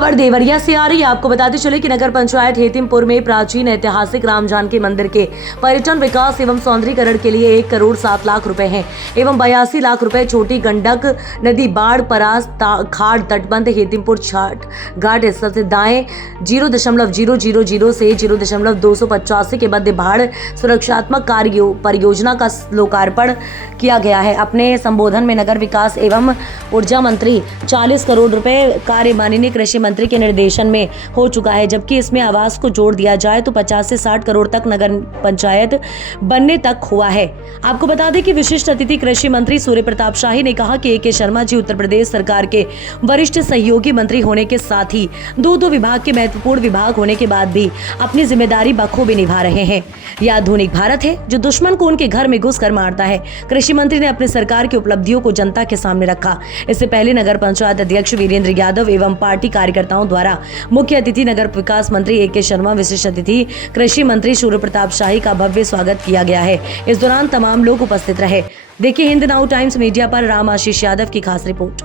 खबर देवरिया से आ रही है। आपको बताते चले कि नगर पंचायत हेतिमपुर में प्राचीन ऐतिहासिक राम जानकी मंदिर के पर्यटन विकास एवं सौंदर्यीकरण के लिए 1 करोड़ 7 लाख रुपए हैं एवं 82 लाख रुपए छोटी गंडक नदी बाढ़ परास खाड़ तटबंध हेतिमपुर छठ घाट स्थल से दाएं 0.000 से 0.285 के मध्य बाढ़ सुरक्षात्मक कार्य परियोजना का लोकार्पण किया गया है। अपने संबोधन में नगर विकास एवं ऊर्जा मंत्री 40 करोड़ रुपए कार्य माननीय कृषि मंत्री के निर्देशन में हो चुका है, जबकि इसमें आवास को जोड़ दिया जाए तो 50 से 60 करोड़ तक नगर पंचायत बनने तक हुआ है। आपको बता दें कि विशिष्ट अतिथि कृषि मंत्री सूर्य प्रताप शाही ने कहा कि ए.के. शर्मा जी उत्तर प्रदेश सरकार के वरिष्ठ सहयोगी मंत्री होने के साथ ही दो विभाग के महत्वपूर्ण विभाग होने के बाद भी अपनी जिम्मेदारी बखूबी निभा रहे हैं। यह आधुनिक भारत है जो दुश्मन को उनके घर में घुसकर मारता है। कृषि मंत्री ने अपनी सरकार की उपलब्धियों को जनता के सामने रखा। इससे पहले नगर पंचायत अध्यक्ष वीरेंद्र यादव एवं पार्टी कार्यकर्ताओं द्वारा मुख्य अतिथि नगर विकास मंत्री ए.के. शर्मा, विशिष्ट अतिथि कृषि मंत्री सूर्य प्रताप शाही का भव्य स्वागत किया गया है। इस दौरान तमाम लोग उपस्थित रहे। देखिए हिंद नाउ टाइम्स मीडिया पर राम आशीष यादव की खास रिपोर्ट।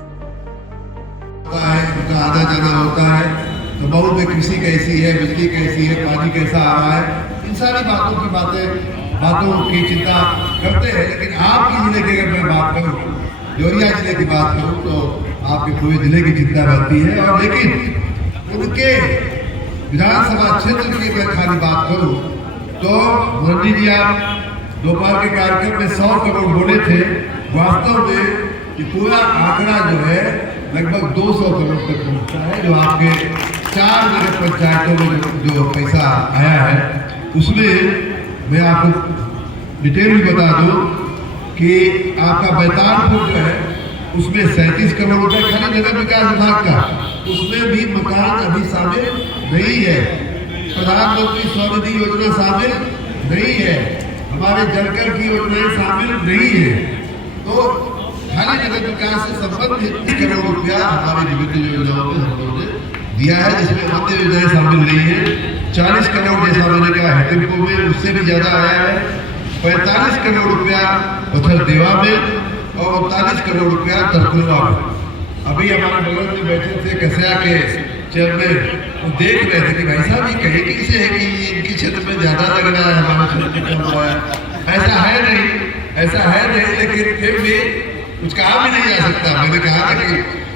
आधा जाना होता है तो बहुत में कृषि कैसी है, बिजली कैसी है, पानी कैसा आ रहा है, इन सारी बातों की चिंता करते हैं। लेकिन आपके जिले की अगर मैं बात करूँ, देवरिया जिले की बात करूँ, तो आपके पूरे जिले की चिंता रहती है। और लेकिन उनके विधानसभा क्षेत्र की मैं खाली बात करूँ तो मोदी जी आप दोपहर के कार्यक्रम में 100 करोड़ बोले थे। वास्तव में ये पूरा आंकड़ा जो है लगभग 200 करोड़ तक पहुंचता है, जो आपके 4 नगर पंचायतों में जो पैसा आया है। उसमें मैं आपको डिटेल भी बता दूं कि आपका बैतालपुर जो है उसमें 37 करोड़ रुपए खाली नगर विकास विभाग का, उसमें भी मकान अभी शामिल नहीं है। प्रधानमंत्री स्वनिधि योजना शामिल नहीं है, हमारे जलकर की योजनाएं शामिल नहीं है। तो खाली नगर विकास से संबंधित 30 करोड़ रुपया हमारी विभिन्न योजनाओं में हम लोगों ने दिया है, जिसमें अन्य योजनाएं शामिल नहीं है। 40 करोड़ जैसा मैंने कहा हेतिमपुर में, उससे भी ज्यादा आया है। 45 करोड़ रुपया पथरदेवा में और 39 करोड़ रुपया तरकुलवा में। अभी हमारे बगल में बैठे थे कसिया के चेयरमैन, वो देख रहे थे कि भाई साहब ये कहे किसे है कि इनके क्षेत्र में ज्यादा लग रहा है, हमारे क्षेत्र में कम हुआ है। ऐसा है नहीं, लेकिन फिर भी कुछ कहा भी नहीं जा सकता। मैंने कहा कि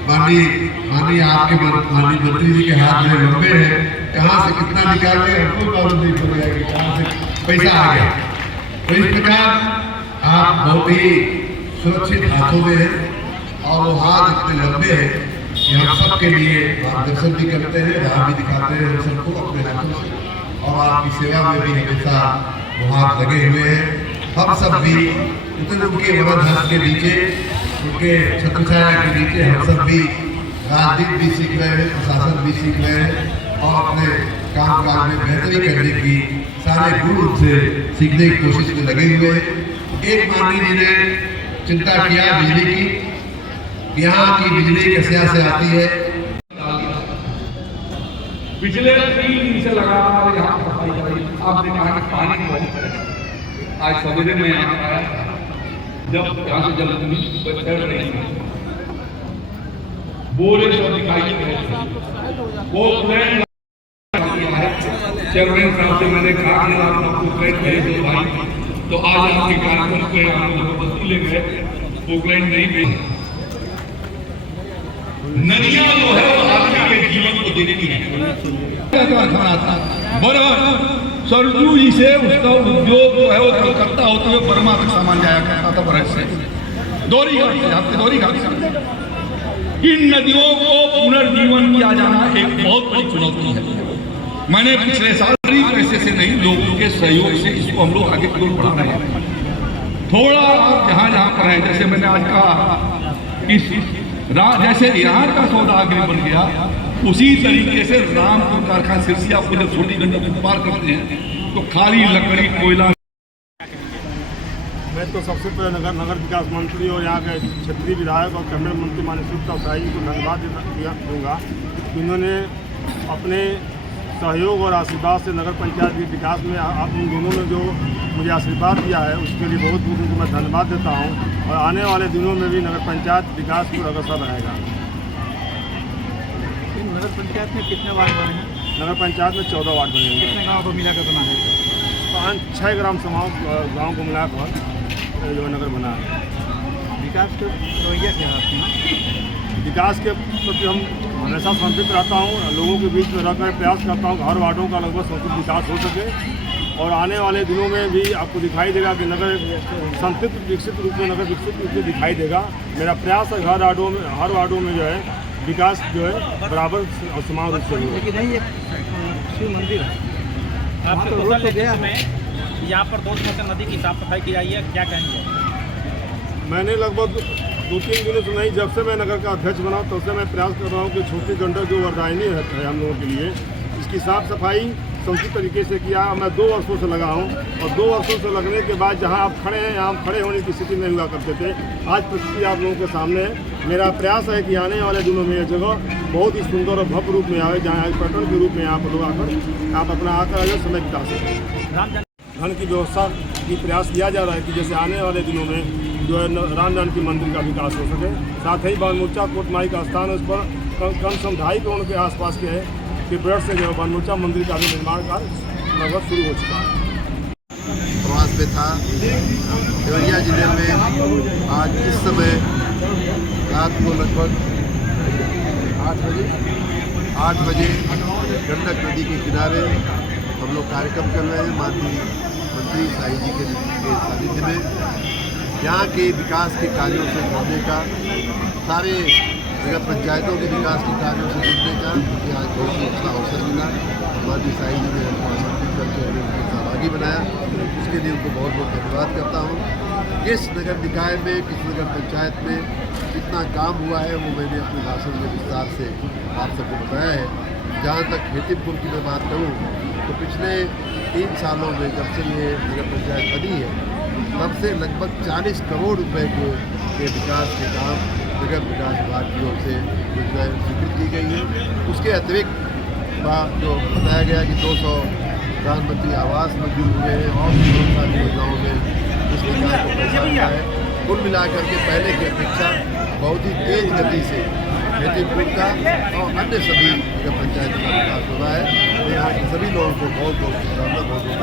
माननीय आपके माननीय मंत्री जी के हाथ में लंबे हैं, कहाँ से कितना निकाले हमको मालूम नहीं पड़ गया कि कहाँ से पैसा आ गया। तो इस प्रकार आप बहुत ही सुरक्षित हाथों में हैं और वो हाथ इतने लंबे हैं कि हम सबके लिए मार्गदर्शन भी करते हैं, राह भी दिखाते हैं हम सबको अपने हाथों से, और आपकी सेवा में भी हमेशा वो हाथ लगे हुए हैं। हम सब भी इतने उनके वरद हस्त के नीचे, उनके छत्रछाया के नीचे हम सब भी राजनीति भी सीख रहे हैं, प्रशासन भी सीख रहे हैं और अपने काम काज में बेहतरी करने की सारे गुण उनसे सीखने की कोशिश में लगे हुए हैं। एक माननीय जी ने चिंता किया बिजली की, यहाँ की बिजली कसिया से आती है। पिछले 3 दिन से लगातार यहाँ सफाई कराई। आपने कहा कि पानी बहुत, आज सवेरे में यहाँ आया, जब यहाँ से जल चढ़ रही है, बोरे सब दिखाई दे रहे थे। वो प्लान चेयरमैन साहब से मैंने कहा कि आप आपको प्लान भेज दो भाई, तो आज आपके कार्यक्रम पे हम जबरदस्ती ले गए, वो प्लान नहीं भेज। नदियां जो है वो आदमी के जीवन को देती है। बराबर सरजू जी से उसका उद्योग जो है वो कलकत्ता होते हुए बर्मा तक सामान जाया करता था बरस से, दोरी घाट से। इन नदियों को पुनर्जीवन किया जाना एक बहुत बड़ी चुनौती है। मैंने पिछले साल पैसे से नहीं, लोगों के सहयोग से इसको हम लोग आगे की ओर बढ़ा रहे हैं। थोड़ा जहाँ पर है, जैसे मैंने आज कहा इस जैसे यहाँ का सौदा आगे बन गया, उसी तरीके से रामपुर कारखाना सिरसिया को जब छोटी गंडक को पार करते हैं तो खाली लकड़ी कोयला। मैं तो सबसे पहले नगर विकास मंत्री और यहाँ के क्षेत्रीय विधायक और कैबिनेट मंत्री माननीय सूर्य प्रताप शाही को धन्यवाद दूंगा। इन्होंने अपने सहयोग और आशीर्वाद से नगर पंचायत के विकास में आप उन दोनों ने जो मुझे आशीर्वाद दिया है उसके लिए बहुत बहुत उनको मैं धन्यवाद देता हूँ। और आने वाले दिनों में भी नगर पंचायत विकास को अग्रसर रहेगा। पंचायत में कितने वार्ड बने हैं? नगर पंचायत में 14 वार्ड बनेंगे। कितने गाँव को मिलाकर बना है? 5-6 ग्राम समाज गाँव को मिलाकर जो नगर बना है। विकास के रवैया क्या है आपके यहाँ? विकास के प्रति हम हमेशा संतुष्ट रहता हूँ, लोगों के बीच में रहकर प्रयास करता हूँ हर वार्डों का लगभग संतुलित विकास हो सके, और आने वाले दिनों में भी आपको दिखाई देगा कि नगर संतुलित विकसित रूप में नगर विकसित रूप में दिखाई देगा। मेरा प्रयास है हर वार्डों में जो है विकास जो है बराबर और समान रूप से हो। लेकिन नहीं, एक शिव मंदिर है, आपके तो रोड कुशल तो गया नेतृत्व में यहाँ पर 2 दिनों से नदी की साफ सफाई की जाए, क्या कहेंगे? मैंने लगभग 2-3 दिनों से नहीं, जब से मैं नगर का अध्यक्ष बना तब से मैं प्रयास कर रहा हूँ कि छोटी गंडक जो वरदायनी है हम लोगों के लिए, इसकी साफ सफाई समुचित तरीके से किया। मैं 2 वर्षों से लगा हूँ, और 2 वर्षों से लगने के बाद जहाँ आप खड़े हैं यहाँ खड़े होने की स्थिति नहीं हुआ करते थे। आज परिस्थिति आप लोगों के सामने है। मेरा प्रयास है कि आने वाले दिनों में यह जगह बहुत ही सुंदर और भव्य रूप में आए, जहाँ पर्यटन के रूप में यहाँ पर लोग आकर आप अपना आकर जो समय बिता सकें। धन की व्यवस्था की प्रयास किया जा रहा है कि जैसे आने वाले दिनों में जो है राम जानकी मंदिर का विकास हो सके। साथ ही बानमूर्चा कोटमाई का स्थान उस पर कम से कम 2.5 करोड़ के आसपास के है कि बृहद से जो है बानमूर्चा मंदिर का भी निर्माण कार्य लगभग शुरू हो चुका है। प्रवास में था देवरिया जिले में। आज इस समय रात को लगभग 8 बजे गंडक नदी के किनारे हम लोग कार्यक्रम कर रहे हैं माननीय मंत्री साई जी के सानिध्य में। यहाँ के विकास के कार्यों से जुड़ने का, सारे नगर पंचायतों के विकास के कार्यों से जुड़ने का मुझे आज बहुत ही अच्छा अवसर मिला। माननीय साई जी ने हमको आमंत्रित करके हमें उनको सहभागी बनाया, उसके लिए उनको बहुत बहुत धन्यवाद करता हूँ। किस नगर निकाय में, किस नगर पंचायत में कितना काम हुआ है वो मैंने अपने भाषण में विस्तार से आप सबको बताया है। जहाँ तक हेतिमपुर की मैं बात करूँ तो पिछले 3 सालों में जब से ये नगर पंचायत बनी है तब से लगभग 40 करोड़ रुपए के विकास के काम नगर विकास विभाग की ओर से योजनाएं स्वीकृत की गई है। उसके अतिरिक्त जो बताया गया कि 200 प्रधानमंत्री आवास मंजूर हुए हैं और बहुत सारी योजनाओं में इस विकास को पैसा दिया है। कुल मिलाकर के पहले की अपेक्षा बहुत ही तेज गति से हेतिमपुर का और अन्य सभी नगर पंचायतों का विकास हो रहा है। यहाँ के सभी लोगों को बहुत बहुत शुभकामना, बहुत बहुत